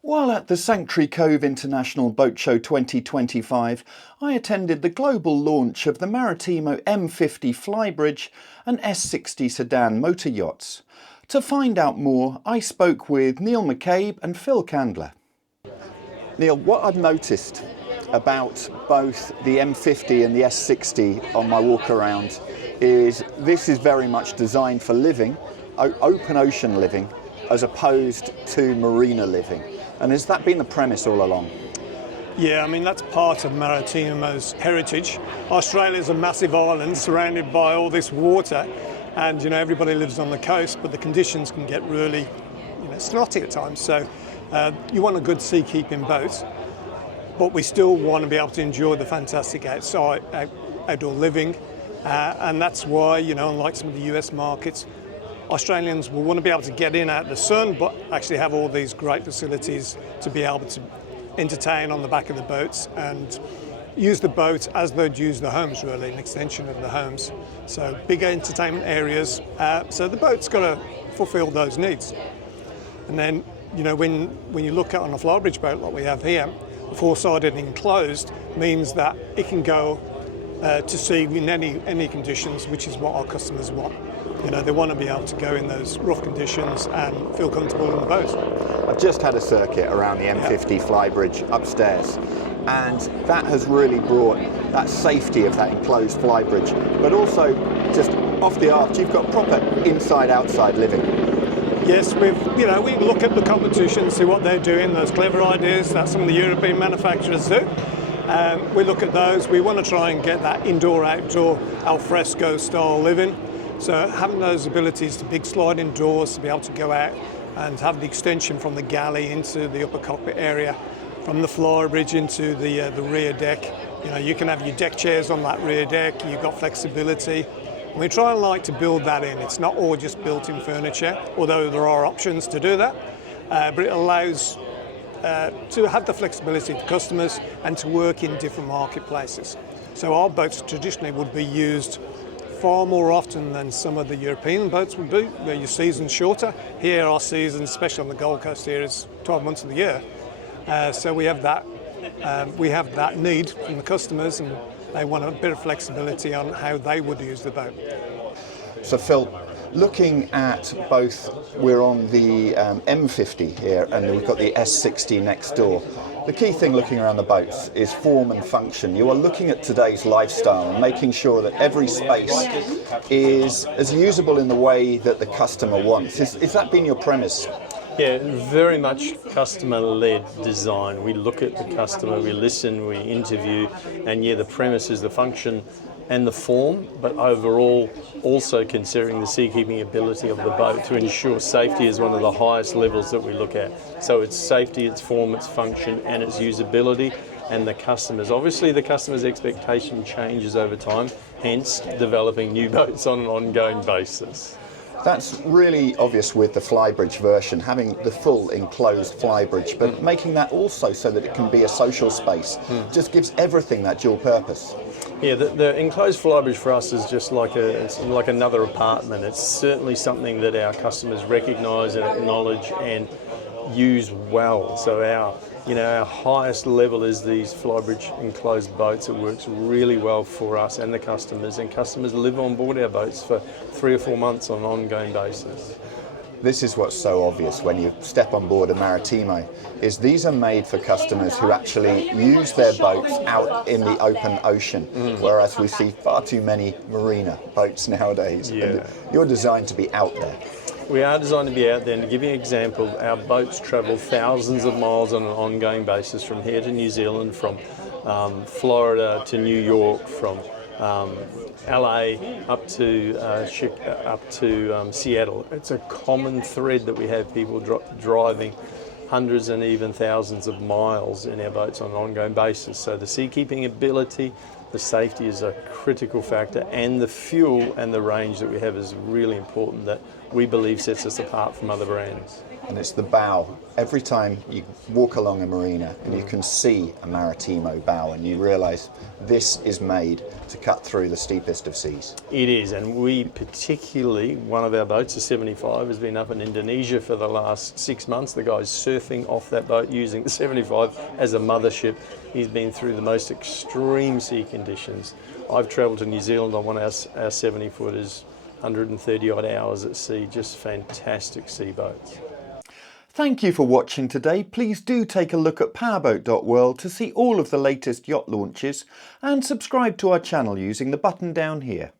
While at the Sanctuary Cove International Boat Show 2025, I attended the global launch of the Maritimo M50 Flybridge and S60 Sedan motor yachts. To find out more, I spoke with Neil McCabe and Phil Candler. Neil, what I've noticed about both the M50 and the S60 on my walk around is this is very much designed for living, open ocean living, as opposed to marina living. And has that been the premise all along? Yeah, I mean, that's part of Maritimo's heritage. Australia's a massive island surrounded by all this water, and everybody lives on the coast, but the conditions can get really snotty at times. So you want a good seakeeping boat, but we still want to be able to enjoy the fantastic outdoor living, and that's why, unlike some of the US markets, Australians will want to be able to get in out of the sun, but actually have all these great facilities to be able to entertain on the back of the boats and use the boat as they'd use the homes, really, an extension of the homes. So big entertainment areas. So the boat's got to fulfil those needs. And then, when you look at on a Flybridge boat like we have here, the four-sided enclosed means that it can go to sea in any conditions, which is what our customers want. They want to be able to go in those rough conditions and feel comfortable in the boat. I've just had a circuit around the M50 Flybridge upstairs, and that has really brought that safety of that enclosed flybridge, but also just off the arch, you've got proper inside-outside living. Yes, we look at the competition, see what they're doing, those clever ideas that some of the European manufacturers do. We look at those. We want to try and get that indoor-outdoor al fresco style living. So having those abilities to big sliding doors to be able to go out and have the extension from the galley into the upper cockpit area, from the flybridge into the rear deck. You can have your deck chairs on that rear deck. You've got flexibility. And we try and like to build that in. It's not all just built-in furniture, although there are options to do that. But it allows to have the flexibility for customers and to work in different marketplaces. So our boats traditionally would be used far more often than some of the European boats would be, where your season's shorter. Here our season, especially on the Gold Coast here, is 12 months of the year. So we have that need from the customers, and they want a bit of flexibility on how they would use the boat. So Phil, looking at both, we're on the M50 here and we've got the S60 next door. The key thing looking around the boats is form and function. You are looking at today's lifestyle and making sure that every space is as usable in the way that the customer wants. Is that been your premise? Yeah, very much customer-led design. We look at the customer, we listen, we interview, and the premise is the function and the form, but overall also considering the seakeeping ability of the boat to ensure safety is one of the highest levels that we look at. So it's safety, its form, its function, and its usability, and the customers. Obviously the customer's expectation changes over time, hence developing new boats on an ongoing basis. That's really obvious with the Flybridge version, having the full enclosed Flybridge, but making that also so that it can be a social space. Just gives everything that dual purpose. Yeah, the enclosed Flybridge for us is just it's like another apartment. It's certainly something that our customers recognise and acknowledge and use well. So our highest level is these Flybridge enclosed boats. It works really well for us and the customers, and customers live on board our boats for 3 or 4 months on an ongoing basis. This is what's so obvious when you step on board a Maritimo, is these are made for customers who actually use their boats out in the open ocean, whereas we see far too many marina boats nowadays. Yeah. And you're designed to be out there. We are designed to be out there, and to give you an example, our boats travel thousands of miles on an ongoing basis from here to New Zealand, from Florida to New York, from LA up to Seattle. It's a common thread that we have people driving hundreds and even thousands of miles in our boats on an ongoing basis. So the seakeeping ability, the safety is a critical factor, and the fuel and the range that we have is really important, that we believe sets us apart from other brands. and it's the bow. Every time you walk along a marina and you can see a Maritimo bow and you realise this is made to cut through the steepest of seas. It is, and we particularly, one of our boats, the 75, has been up in Indonesia for the last 6 months. The guy's surfing off that boat using the 75 as a mothership. He's been through the most extreme sea conditions. I've travelled to New Zealand on one of our 70-footers, 130 odd hours at sea, just fantastic sea boats. Thank you for watching today. Please do take a look at powerboat.world to see all of the latest yacht launches and subscribe to our channel using the button down here.